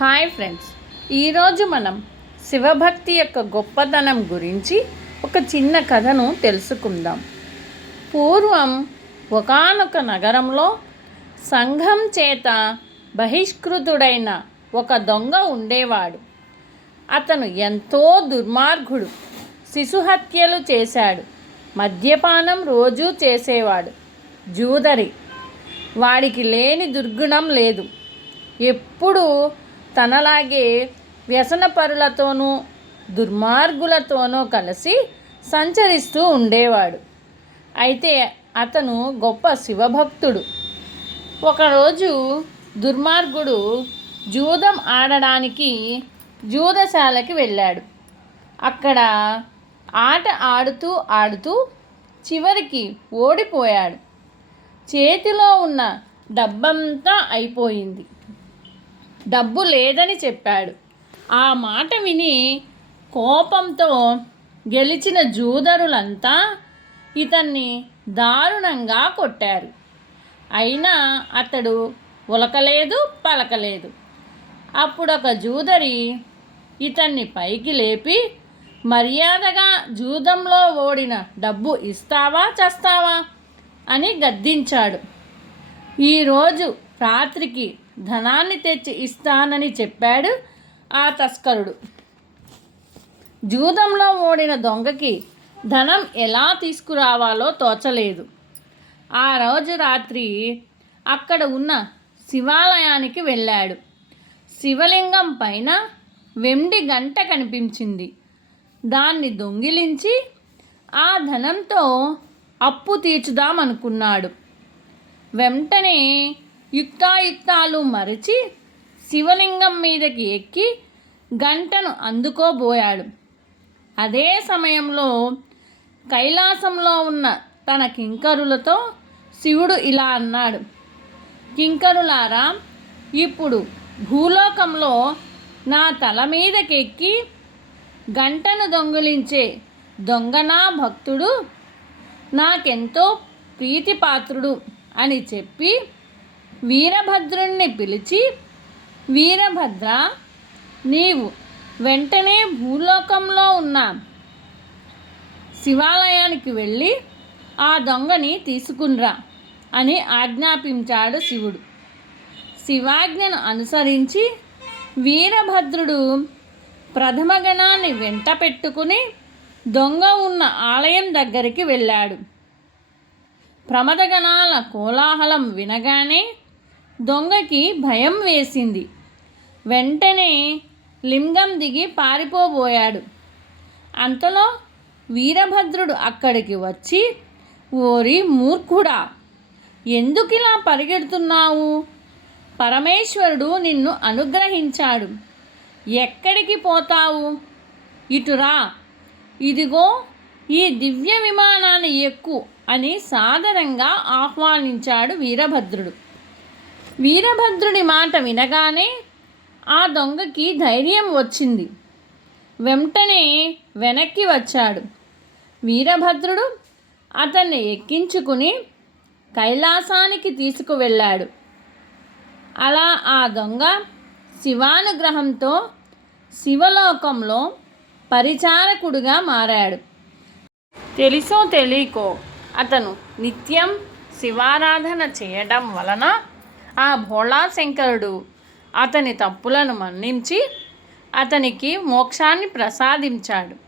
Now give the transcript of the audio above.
Hi friends. ఈరోజు మనం శివభక్తి యొక్క గొప్పతనం గురించి ఒక చిన్న కథను తెలుసుకుందాం. పూర్వం ఒకానొక నగరంలో సంఘం చేత బహిష్కృతుడైన ఒక దొంగ ఉండేవాడు. అతను ఎంతో దుర్మార్గుడు శిశుహత్యలు చేశాడు మద్యపానం రోజూ చేసేవాడు జూదరి. వాడికి లేని దుర్గుణం లేదు. ఎప్పుడూ తనలాగే వ్యసనపరులతోనూ దుర్మార్గులతోనూ కలిసి సంచరిస్తూ ఉండేవాడు. అయితే అతను గొప్ప శివభక్తుడు. ఒకరోజు దుర్మార్గుడు జూదం ఆడడానికి జూదశాలకి వెళ్ళాడు. అక్కడ ఆట ఆడుతూ ఆడుతూ చివరికి ఓడిపోయాడు. చేతిలో ఉన్న డబ్బంతా అయిపోయింది. డబ్బు లేదని చెప్పాడు. ఆ మాట విని కోపంతో గెలిచిన జూదరులంతా ఇతన్ని దారుణంగా కొట్టారు. అయినా అతడు ఉలకలేదు పలకలేదు. అప్పుడు ఒక జూదరి ఇతన్ని పైకి లేపి మర్యాదగా జూదంలో ఓడిన డబ్బు ఇస్తావా చస్తావా? అని గద్దించాడు. ఈరోజు రాత్రికి ధనాన్ని తెచ్చి ఇస్తానని చెప్పాడు ఆ తస్కరుడు. జూదంలో ఓడిన దొంగకి ధనం ఎలా తీసుకురావాలో తోచలేదు. ఆ రోజు రాత్రి అక్కడ ఉన్న శివాలయానికి వెళ్ళాడు. శివలింగం పైన వెండి గంట కనిపించింది. దాన్ని దొంగిలించి ఆ ధనంతో అప్పు తీర్చుదామనుకున్నాడు. వెంటనే యుక్తాయుక్తాలు మరచి శివలింగం మీదకి ఎక్కి గంటను అందుకోబోయాడు. అదే సమయంలో కైలాసంలో ఉన్న తన కింకరులతో శివుడు ఇలా అన్నాడు. కింకరులారా ఇప్పుడు భూలోకంలో నా తల మీదకెక్కి గంటను దొంగిలించే దొంగనా భక్తుడు? నాకెంతో ప్రీతిపాత్రుడు అని చెప్పి వీరభద్రుణ్ణి పిలిచి వీరభద్ర నీవు వెంటనే భూలోకంలో ఉన్న శివాలయానికి వెళ్ళి ఆ దొంగని తీసుకునిరా అని ఆజ్ఞాపించాడు శివుడు. శివాజ్ఞను అనుసరించి వీరభద్రుడు ప్రథమగణాన్ని వెంట పెట్టుకుని దొంగ ఉన్న ఆలయం దగ్గరికి వెళ్ళాడు. ప్రమదగణాల కోలాహలం వినగానే దొంగకి భయం వేసింది. వెంటనే లింగం దిగి పారిపోబోయాడు. అంతలో వీరభద్రుడు అక్కడికి వచ్చి ఓరి మూర్ఖుడా ఎందుకిలా పరిగెడుతున్నావు? పరమేశ్వరుడు నిన్ను అనుగ్రహించాడు. ఎక్కడికి పోతావు? ఇటురా ఇదిగో ఈ దివ్య విమానాన్ని ఎక్కు అని సాదరంగా ఆహ్వానించాడు వీరభద్రుడు. వీరభద్రుడి మాట వినగానే ఆ దొంగకి ధైర్యం వచ్చింది. వెంటనే వెనక్కి వచ్చాడు. వీరభద్రుడు అతన్ని ఎక్కించుకుని కైలాసానికి తీసుకువెళ్ళాడు. అలా ఆ దొంగ శివానుగ్రహంతో శివలోకంలో పరిచారకుడుగా మారాడు. తెలుసో తెలియకో అతను నిత్యం శివారాధన చేయడం వలన ఆ భోళాశంకరుడు అతని తప్పులను మన్నించి అతనికి మోక్షాన్ని ప్రసాదించాడు.